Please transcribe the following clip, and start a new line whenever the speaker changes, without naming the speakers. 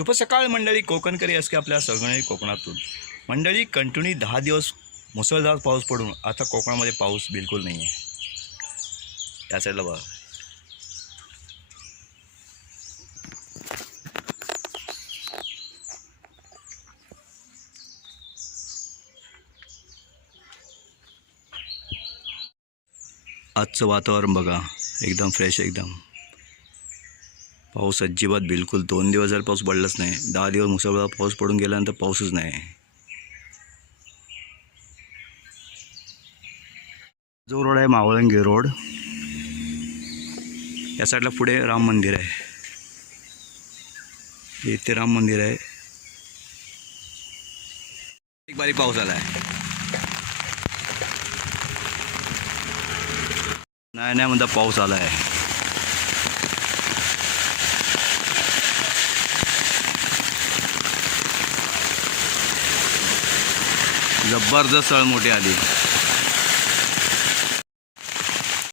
शुभ सकाळ मंडळी कोकणकरी असके आपल्या सगळे कोकणातून. मंडळी कंटिन्यू दहा दिवस मुसळधार पाऊस पडून आता कोकणामध्ये पाऊस बिलकुल नाही आहे त्या साईडला बघा. आजचं वातावरण बघा एकदम फ्रेश एकदम. पाऊस अजिबात बिलकुल दोन दिवस जर पाऊस पडलाच नाही दहा दिवस मुसळधार पाऊस पडून गेल्यानंतर पाऊसच नाही. जो रोड आहे मावळंगी रोड या साईडला पुढे राम मंदिर आहे. इथे राम मंदिर आहे. एक बारीक पाऊस आला आहे नाही नाही म्हणता पाऊस आला आहे जबरदस्त सळमोठी आली.